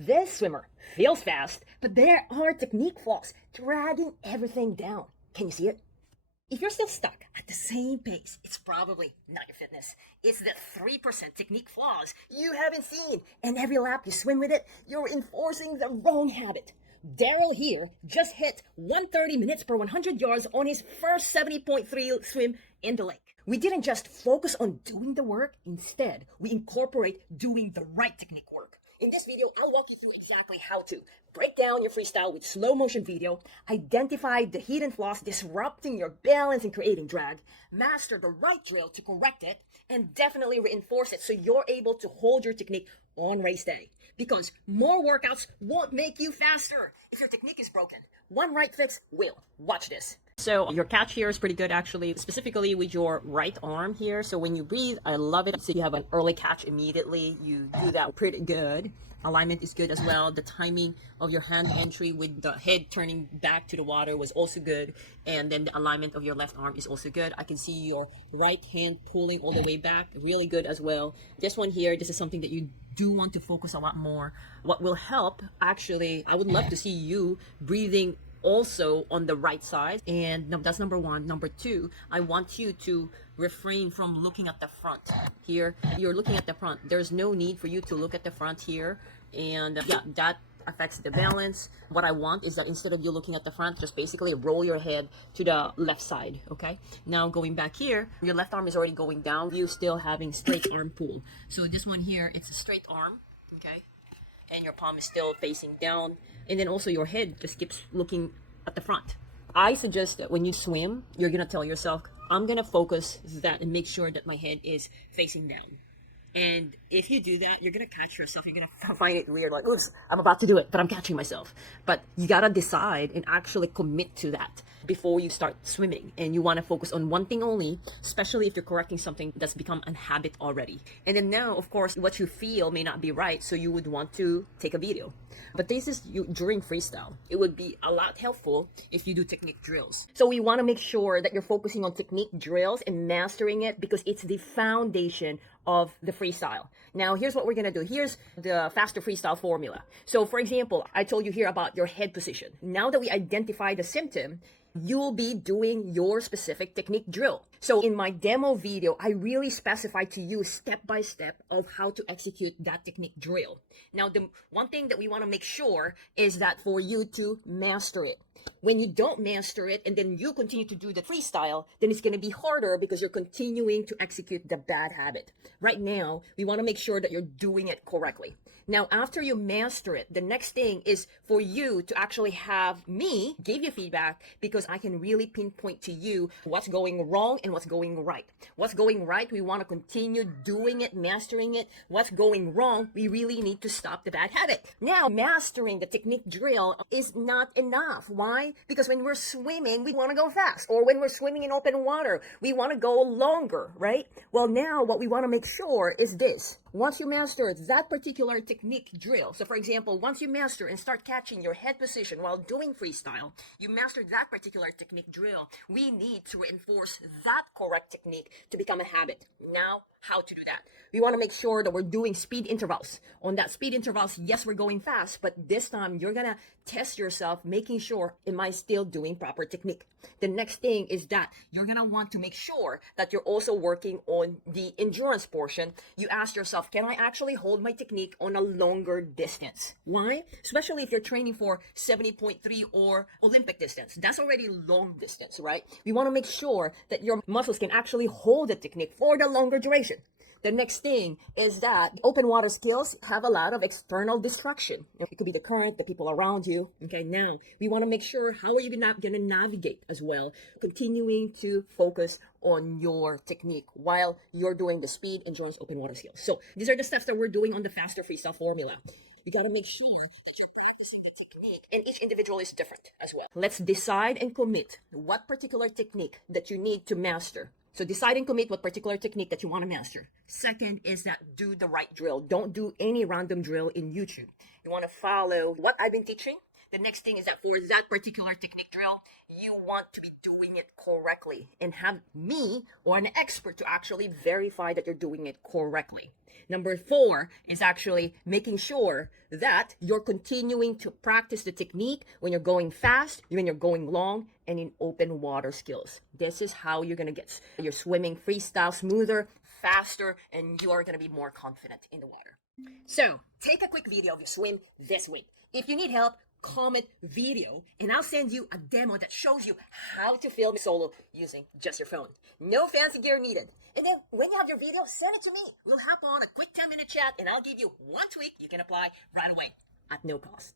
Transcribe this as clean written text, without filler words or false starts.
This swimmer feels fast, but there are technique flaws dragging everything down. Can you see it? If you're still stuck at the same pace, it's probably not your fitness. It's the 3% technique flaws you haven't seen. And every lap you swim with it, you're enforcing the wrong habit. Daryl here just hit 130 minutes per 100 yards on his first 70.3 swim in the lake. We didn't just focus on doing the work, instead, we incorporate doing the right technique work. In this video, I'll walk you through exactly how to break down your freestyle with slow motion video, identify the hidden flaws disrupting your balance and creating drag, master the right drill to correct it, and definitely reinforce it so you're able to hold your technique on race day. Because more workouts won't make you faster if your technique is broken. One right fix will. Watch this. So your catch here is pretty good, actually, specifically with your right arm here. So when you breathe, I love it. So you have an early catch immediately. You do that pretty good. Alignment is good as well. The timing of your hand entry with the head turning back to the water was also good. And then the alignment of your left arm is also good. I can see your right hand pulling all the way back. Really good as well. This one here, this is something that you do want to focus a lot more. What will help, actually, I would love to see you breathing also on the right side. And that's number one. Number two, I want you to refrain from looking at the front here. You're looking at the front. There's no need for you to look at the front here. And yeah, that affects the balance. What I want is that instead of you looking at the front, just basically roll your head to the left side. Okay, now going back here, your left arm is already going down. You still having straight arm pull. So this one here, it's a straight arm. Okay, and your palm is still facing down, and then also your head just keeps looking at the front. I suggest that when you swim, you're gonna tell yourself, I'm gonna focus that and make sure that my head is facing down. And if you do that, you're gonna catch yourself. You're gonna find it weird, like, oops, I'm about to do it, but I'm catching myself. But you gotta decide and actually commit to that before you start swimming. And you wanna focus on one thing only, especially if you're correcting something that's become a habit already. And then now, of course, what you feel may not be right, so you would want to take a video. But this is during freestyle. It would be a lot helpful if you do technique drills. So we wanna make sure that you're focusing on technique drills and mastering it, because it's the foundation of the freestyle. Now, here's what we're gonna do. Here's the faster freestyle formula. So for example, I told you here about your head position. Now that we identify the symptom, you'll be doing your specific technique drill. So in my demo video, I really specify to you step by step of how to execute that technique drill. Now, the one thing that we want to make sure is that for you to master it. When you don't master it and then you continue to do the freestyle, then it's going to be harder because you're continuing to execute the bad habit. Right now, we want to make sure that you're doing it correctly. Now, after you master it, the next thing is for you to actually have me give you feedback, because I can really pinpoint to you what's going wrong and what's going right. What's going right, we want to continue doing it, mastering it. What's going wrong, we really need to stop the bad habit. Now, mastering the technique drill is not enough. Why? Because when we're swimming, we want to go fast. Or when we're swimming in open water, we want to go longer, right? Well, now what we want to make sure is this. Once you master that particular technique drill, so for example, once you master and start catching your head position while doing freestyle, you master that particular technique drill, we need to reinforce that correct technique to become a habit. Now, how to do that? We want to make sure that we're doing speed intervals. On that speed intervals, yes, we're going fast, but this time you're going to test yourself, making sure, am I still doing proper technique? The next thing is that you're going to want to make sure that you're also working on the endurance portion. You ask yourself, can I actually hold my technique on a longer distance? Why? Especially if you're training for 70.3 or Olympic distance. That's already long distance, right? We want to make sure that your muscles can actually hold the technique for the longer duration. The next thing is that open water skills have a lot of external distraction. It could be the current, the people around you. Okay, now we want to make sure, how are you going to navigate as well, continuing to focus on your technique while you're doing the speed, endurance, open water skills. So these are the steps that we're doing on the faster freestyle formula. You got to make sure that you're practicing the technique, and each individual is different as well. Let's decide and commit what particular technique that you need to master. So decide and commit what particular technique that you want to master. Second is that do the right drill. Don't do any random drill in YouTube. You want to follow what I've been teaching. The next thing is that for that particular technique drill, you want to be doing it correctly and have me or an expert to actually verify that you're doing it correctly. Number 4 is actually making sure that you're continuing to practice the technique when you're going fast, when you're going long, and in open water skills. This is how you're going to get your swimming freestyle smoother, faster, and you are going to be more confident in the water. So, take a quick video of your swim this week. If you need help, comment video and I'll send you a demo that shows you how to film solo using just your phone. No fancy gear needed. And then when you have your video, send it to me. We'll hop on a quick 10-minute chat and I'll give you one tweak you can apply right away at no cost.